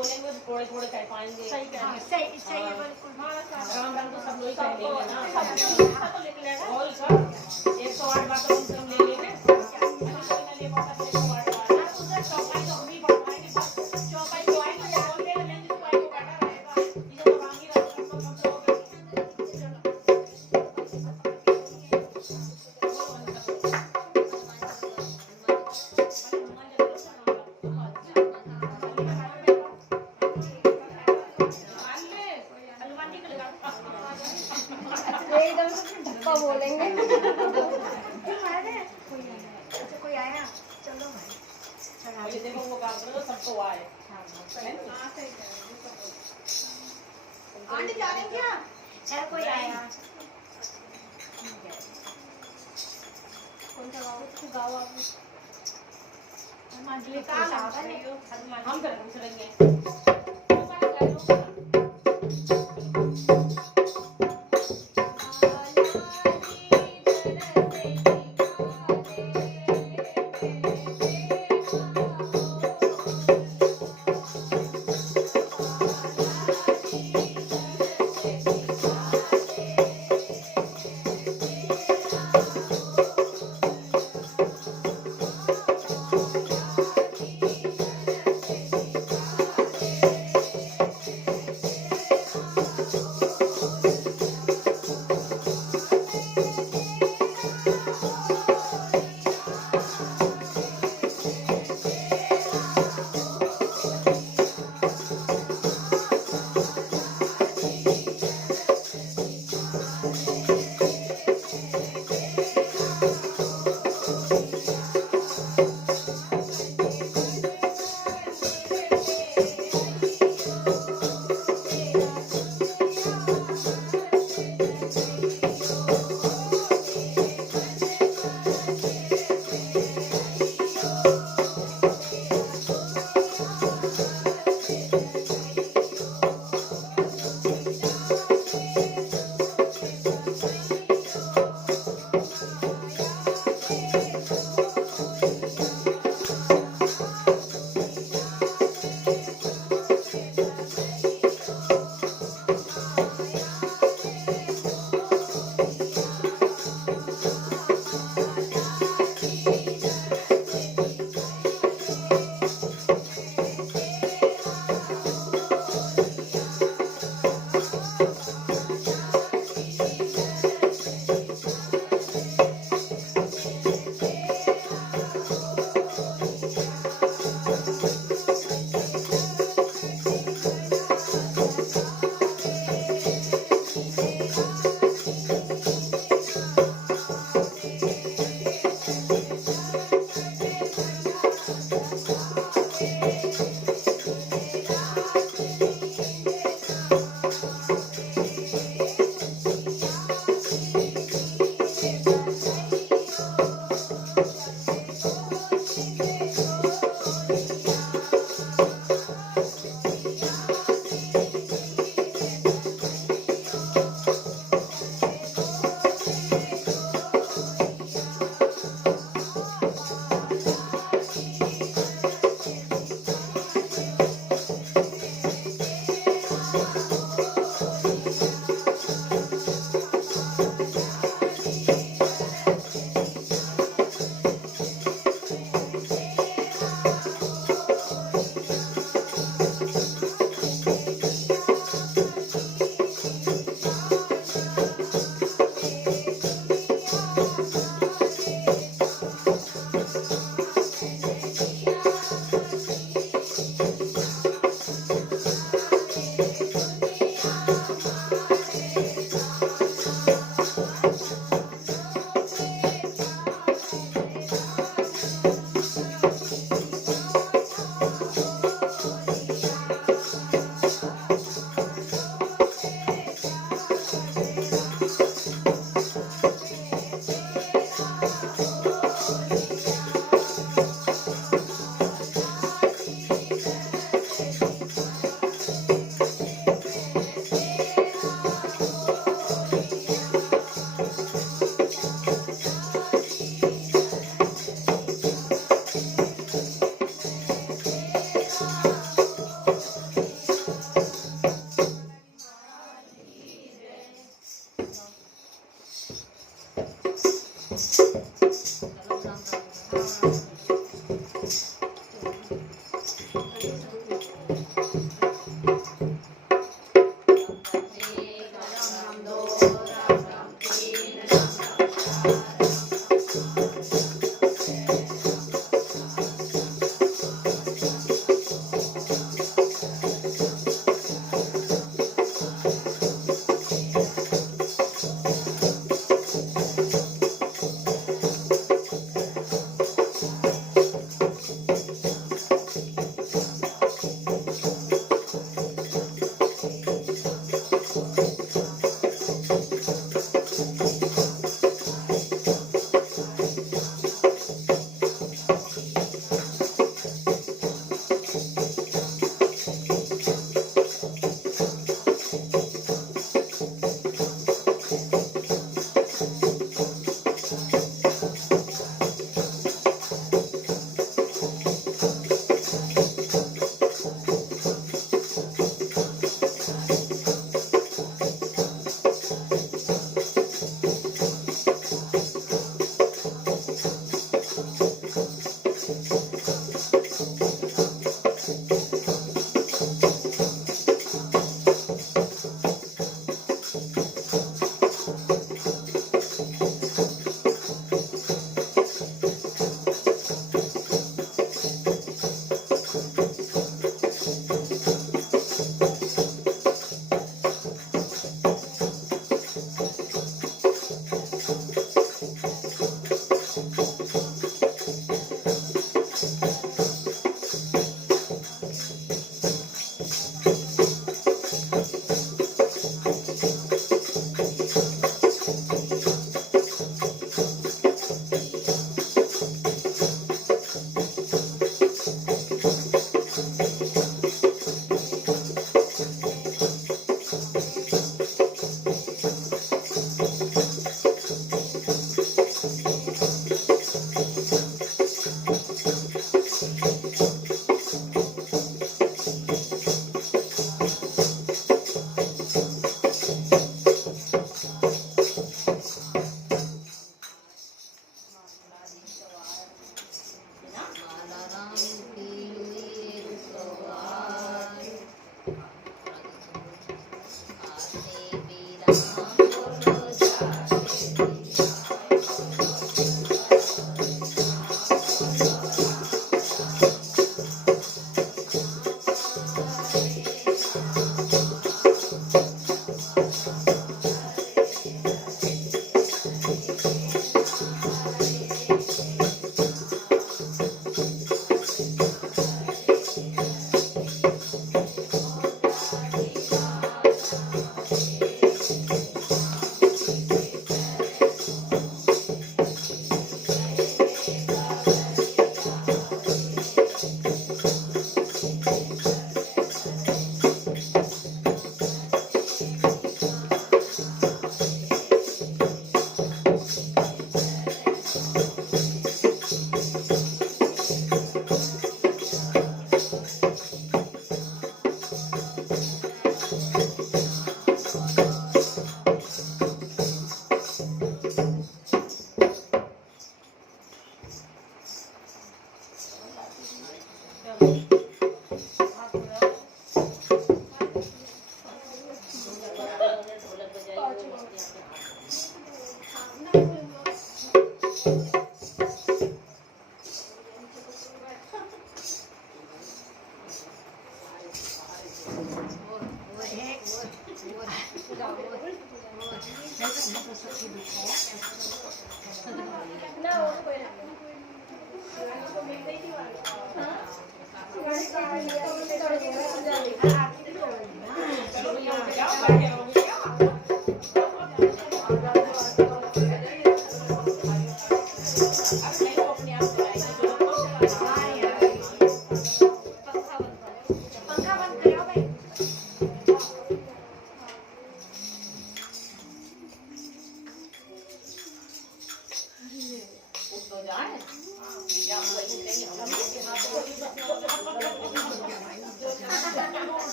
बोलेंगे तो थोड़े थोड़े कह पाएंगे। सही सही है बिल्कुल। राम राम तो सब लोग कह लेंगे ना। सब तो लिख लेगा। और सब 108 बार तो कम से कम ले लेंगे। कोई ना ले पाता तो 108 बार। उधर चौपाई तो हम ही बढ़वाएंगे बस। चौपाई को आएंगे या बोल देंगे नहीं चौपाई को बैठा रहेगा। इसे तो राम ही राम सब लोग हनुमान जी को लगा एकदम से धक्का बोलेंगे। कोई आया चलो भाई। और ये देखो वो काम करो सबको आए। आंटी जा रही क्या? है कोई आया? कौन सा गाँव आप? हनुमान जी का हम कर पूछ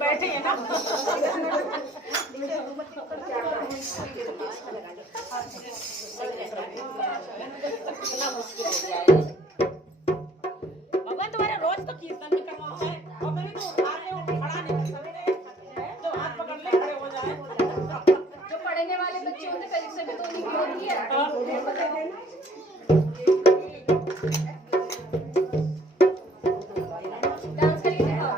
बैठे हैं ना कितना मुश्किल हो गया है। भगवान तुम्हारे रोज तो कीर्तन भी करवाओ है और कभी तो उठा ले और खड़ा नहीं कर सकते, तो हाथ पकड़ ले खड़े हो जाए। जो पढ़ने वाले बच्चे होते हैं परीक्षा में तो उन्हीं की होती है। डांस करके दिखाओ।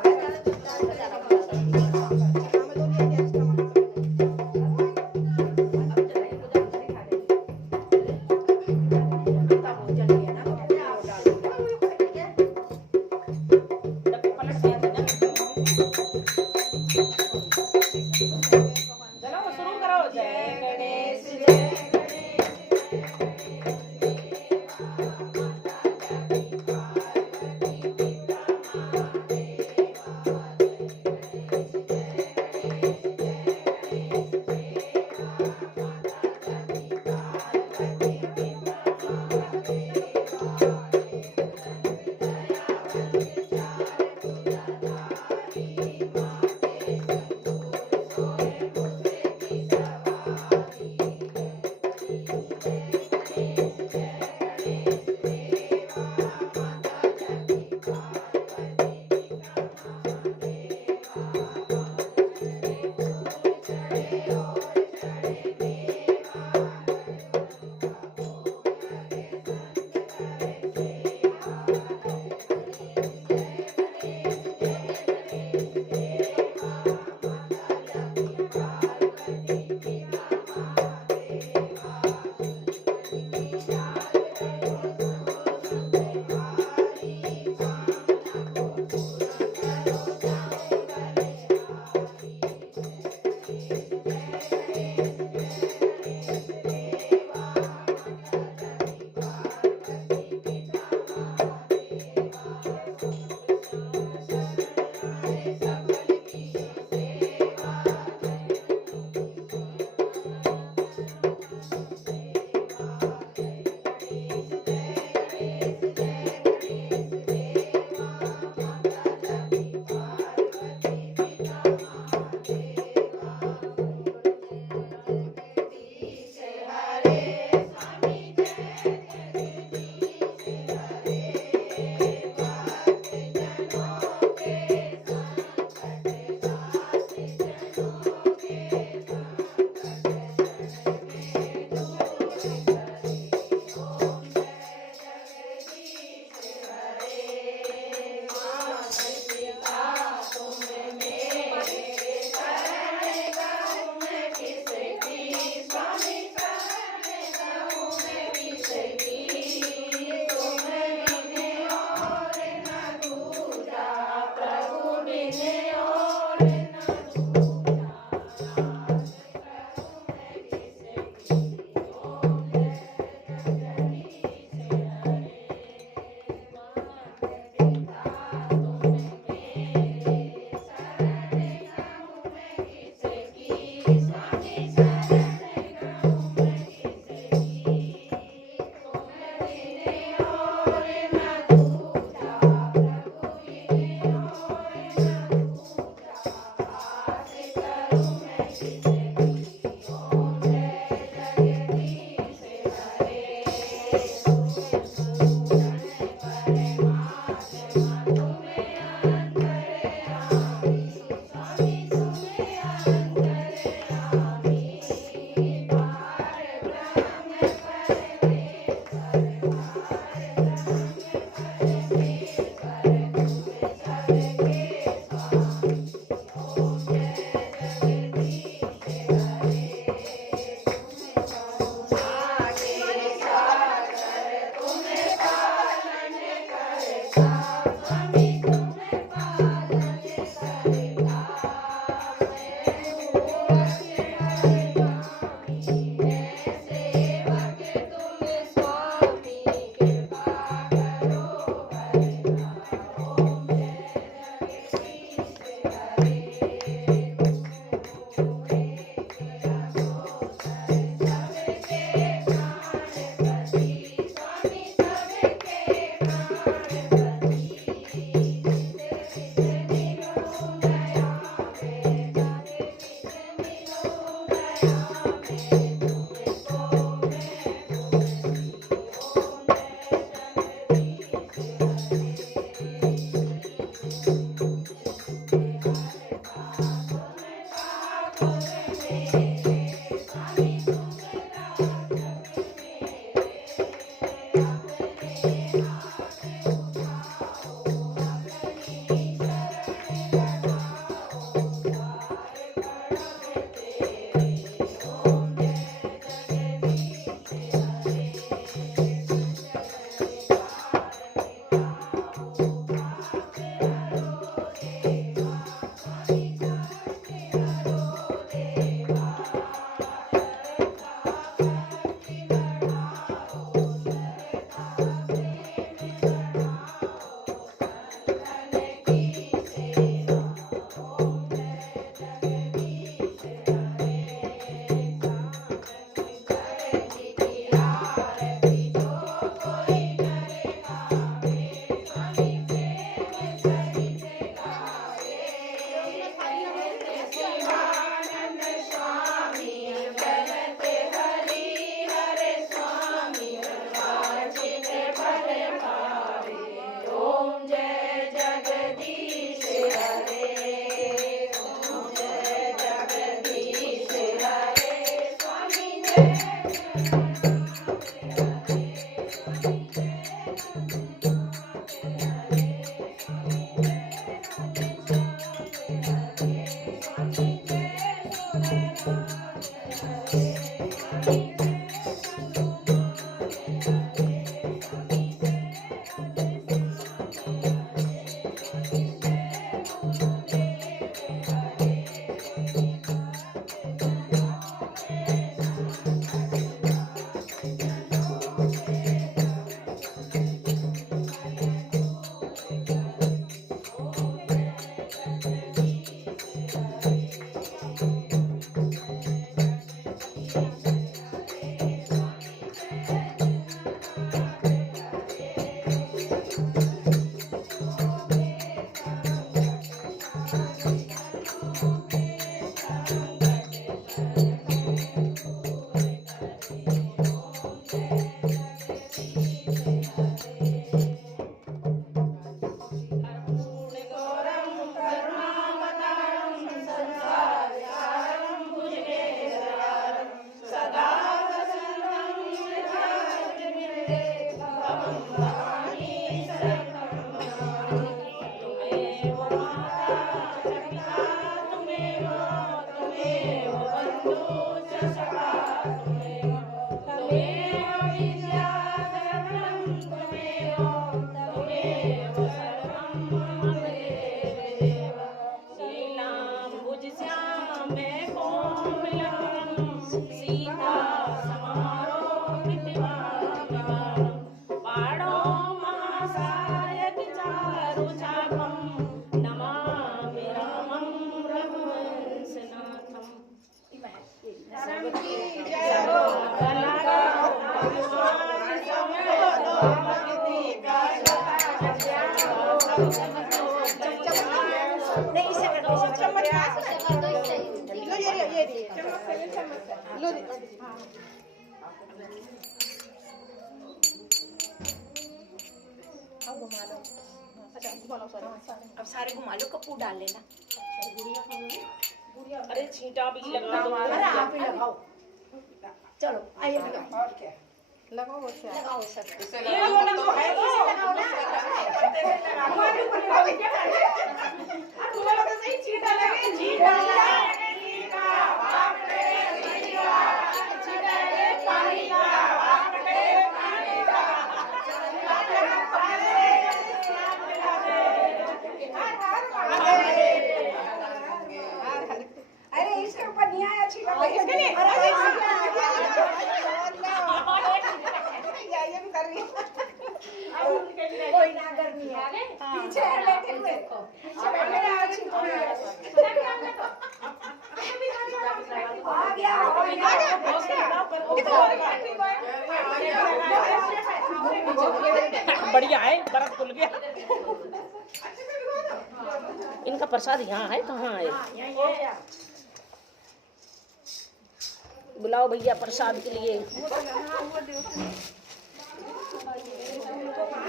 नहीं इससे कर दो, चम्मच लो, ये लो अब घुमा लो। अच्छा घुमा लो, सॉरी अब सारे घुमा लो, कपूर डाल लेना। अरे छींटा भी लगा दो। अरे आप ही लगाओ, चलो आइए लगाओ। और क्या लगाओ, लगाओ सब ये लगाओ है तो लगाओ ना, हमारे ऊपर लगाओ क्या करना है? तुम्हें लगा सही छींटा लगे छींटा का बाप रे छींटा छींटा रे पानी का बाप रे पानी का अरे इसके ऊपर नहीं आया छींटा, इसके लिए कोई ना गर्मी है, पीछे है बैठे हुए, पीछे बैठे हैं, आज छींटा आ गया बढ़िया है, बर्फ खुल गया। इनका प्रसाद यहाँ है, कहाँ है? बुलाओ भैया प्रसाद के लिए।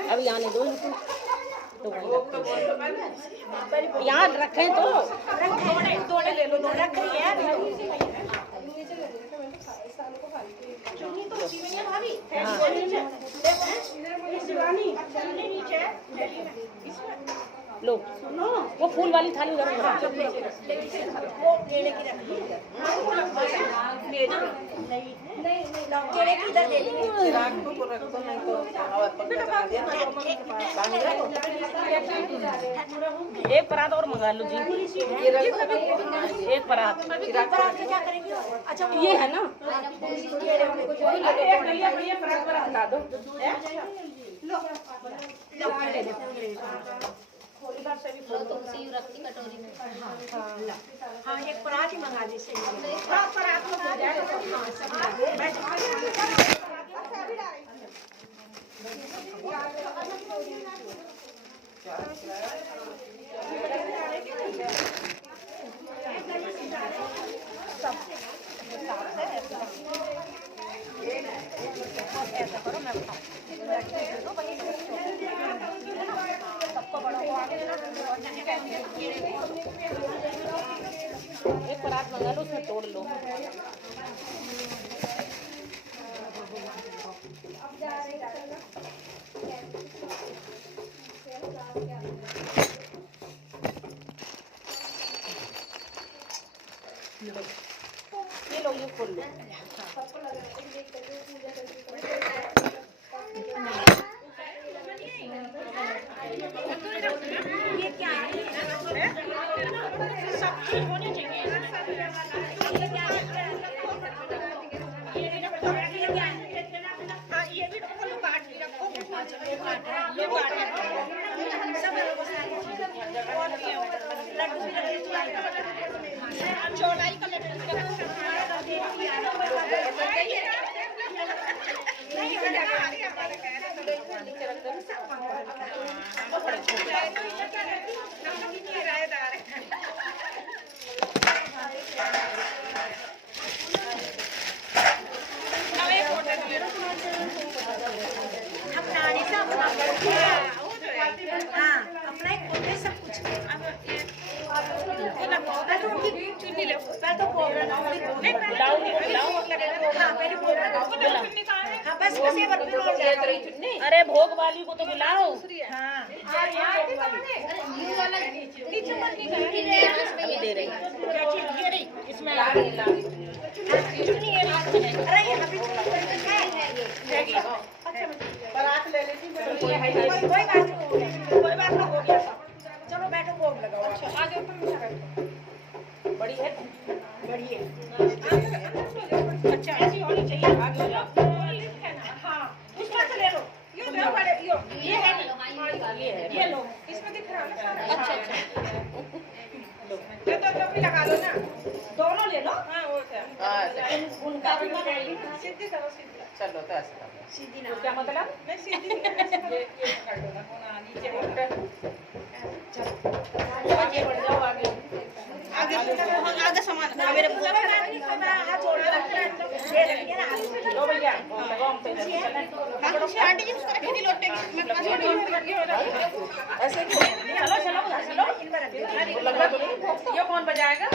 अभी आने दो इनको, यहाँ रखें तो दोने ले लो, दोने रख रही है। लो वो फूल वाली थाली उधर रखो। वो केले की रख लो, केले की इधर दे देंगे। एक परात और मंगा लो जी, एक परात। क्या करेंगे? अच्छा ये है ना, एक भैया परात परात ला दो। हाँ एक परात ही मंगा दी, सही है। परात में हो जाएगा। ऐसा करो, मैं बताऊँ सबको बड़ा को आगे देना। एक परात मंगा लो, उसमें तोड़ लो। ये लो, ये खोल लो। ये क्या है? सब चीज होनी चाहिए। ये भी रखो, लो काट भी रखो। ये काट सब लड्डू भी चौड़ाई का लड्डू अपना एक खोटे सब कुछ बुलाओ, बुलाओ। हाँ पहले हाँ बस ये बर्फी और जाएगा। अरे भोग वाली को तो बुलाओ। हाँ अभी दे रही इसमें अरे ये अभी परात ले लेती कोई बात नहीं हो गया था। चलो बैठो भोग लगाओ। अच्छा आगे बड़ी है बड़ी है। अच्छा ऐसी होनी चाहिए आगे हाँ उसमें से ले लो। ये दो बड़े ये है ये लो इसमें दिख रहा है ना। अच्छा अच्छा ये दो भी लगा दो ना। दोनों ले लो हाँ वो क्या उनका भी सीधी करो सीधी। चलो तो ऐसा सीधी तो क्या मतलब नहीं सीधी नहीं ये कर दो ना नीचे आगे बढ़ जाओ आगे आगे सामान मेरे पूरा हाथ जोड़ के रख ये रखिए ना लो भैया लगाओ हम पे आंटी जी उसको रखी थी लोटे की मैं पास ऐसे क्यों चलो चलो चलो लगा दो ये कौन बजाएगा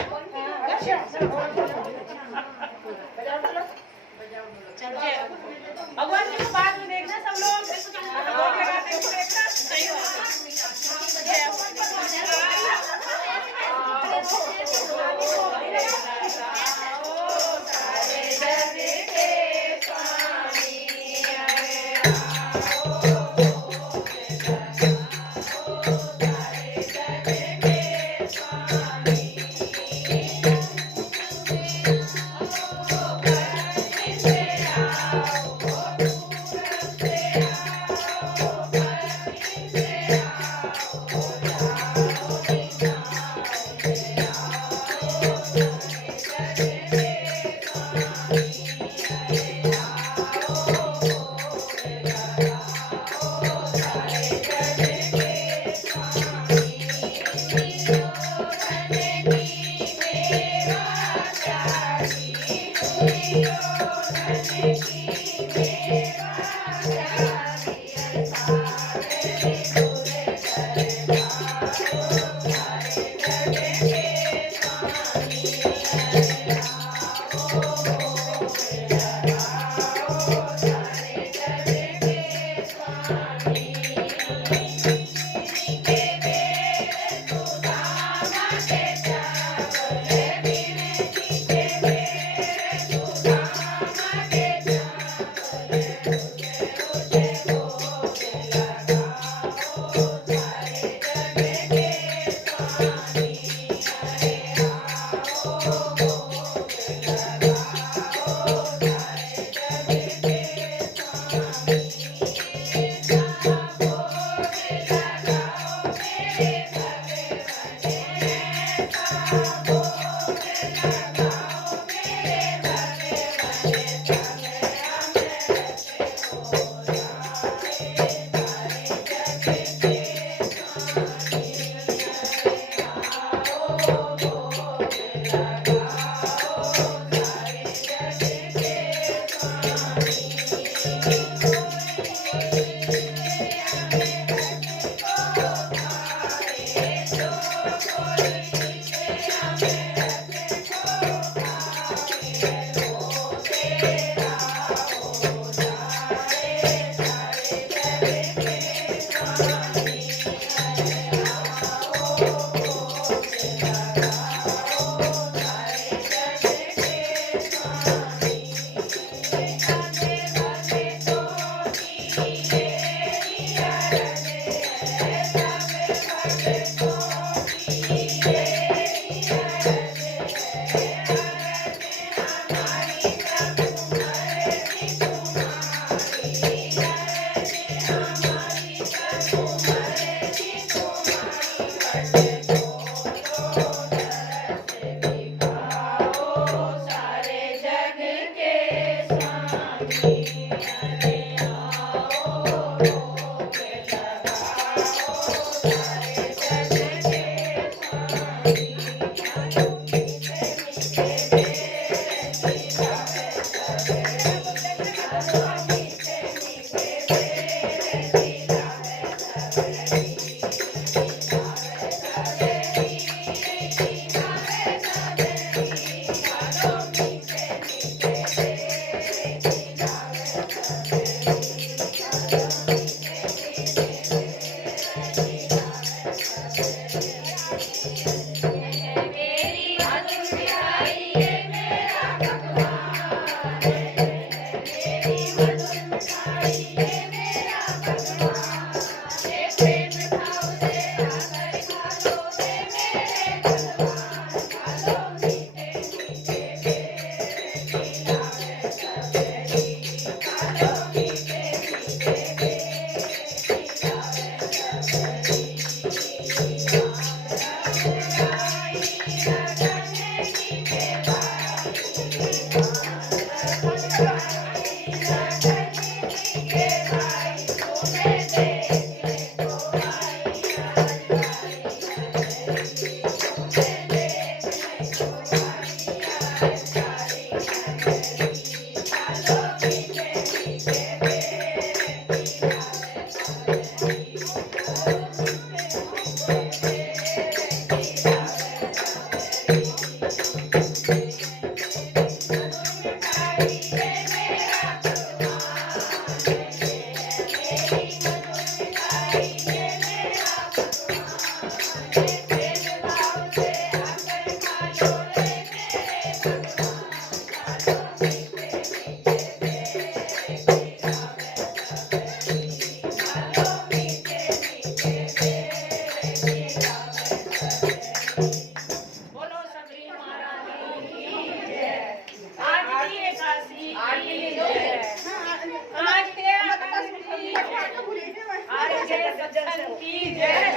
भगवान जी को बाद में देखना सब लोग भोग लगाते हैं देखना सही की जय। आज के आरके सज्जन की जय।